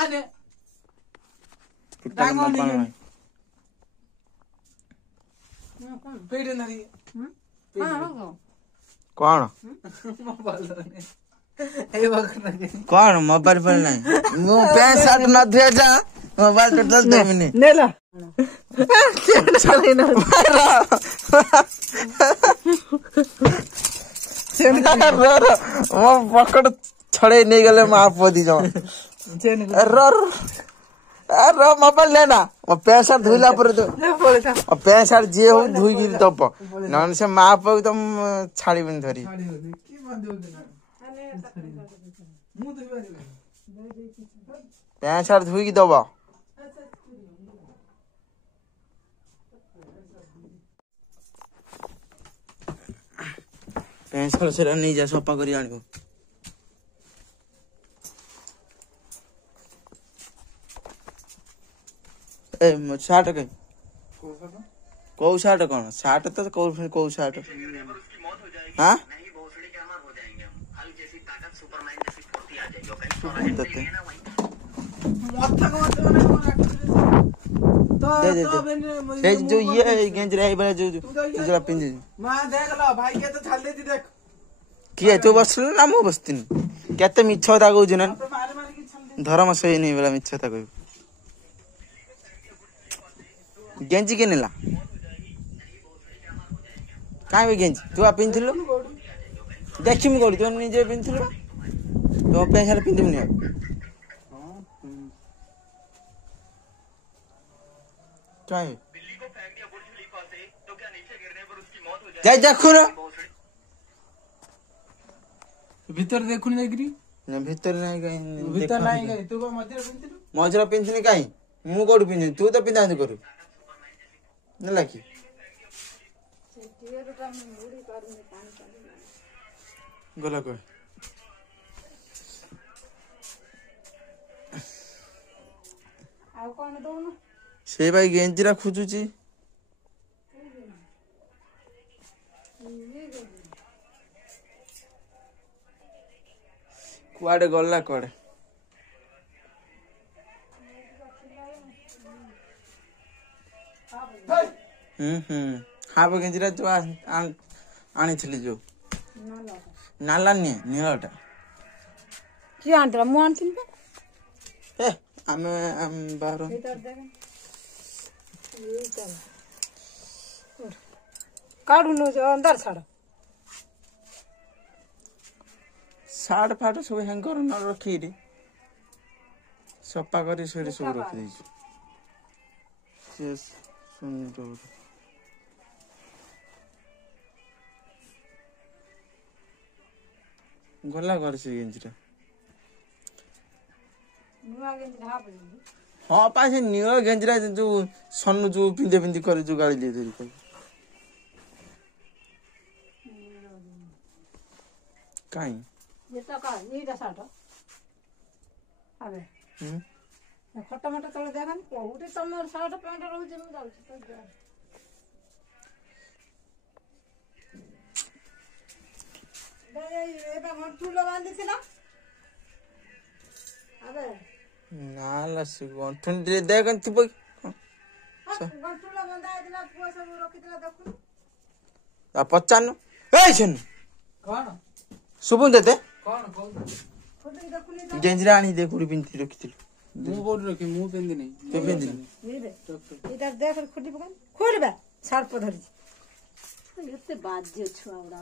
आने डांगोली पेड़ नरी कौन कौन मोबाइल पर नहीं मु पैंट शर्ट न धुए जा मोबाइल टोटल दे मिनी नेला चले ना वो पकड़ छड़े नहीं गले मार पोदी जाओ अरे मोबाइल लेना वो पैसा धुला पर तो पैसा जे हो धुई गिर तप नन से मां पर तुम छाड़ी बिन धरी पैसा धुई की दबा पैसा से नहीं जा सफा करी आनियो ए शर्ट कहीं कौ शर्ट कौन शर्ट तो कौ शर्ट हाँ दे जो ये गेंज रही बड़ा जो जो पिंज मां देख लो भाई के तो छाल देती देख किए तू बसल ना मु बसतिन केते मिछता कहू जन धर्म सही नहीं बेला मिछता कहू गेंजी के नेला काई बे गेंजी तू आ पिंथिलो देखि मु गोडी तू निजे पिंथिलो तो पैसा पिंथिम नि काई जाय देखु ना भीतर देखु नहीं गिरी ना भीतर नहीं गई भीतर नहीं गई तू को मजरा पिंथिलो मजरा पिंथिनी काई मु गोडी पिंथि तू तो पिंदा करू नला की गला को आ कोन दोनो से भाई गेंजीरा खुजुची कुआडे गल्ला कुआडे हाँ वो गेंजीरा जो आनी थी जो नाला नहीं नीलटा की आंतरा मु आनथिन पे ए आमे बाहर भीतर देबे काढू नो अंदर छाड़ साड़ फाड़ सब हैंगर न रखी रे सफा करी से सब रखी दी सुन गला घर से गेंजीरा नुआ गेंजी ढाप हाँ पासे नील गेंजीरा जो सन्नु जो पिंधे पिंधे करे जो गाड़ी ले धरी काई ये तो का ये दसाट अबे खट्टा मटा तळे देखन कोउटे तमर शर्ट पैंट रहू जे मु जाउ ए बा गंठुलो बांधी थिला अबे नाला से गंठुन दे देखन तू गंठुलो बंधा दिला पुआ सब रखि दिला देखु आ 55 ए छन कौन सुबुन देते कौन कौन फोटो देखुनी गेंजीरा आनी दे कुड़ी पिंथि रखिथिल मु बोल रखी मु पिंदी नहीं तो पिंथि ये रे इधर देख खुटी पकन खोल बे सार पधरी एते बाज्य छुआ उड़ा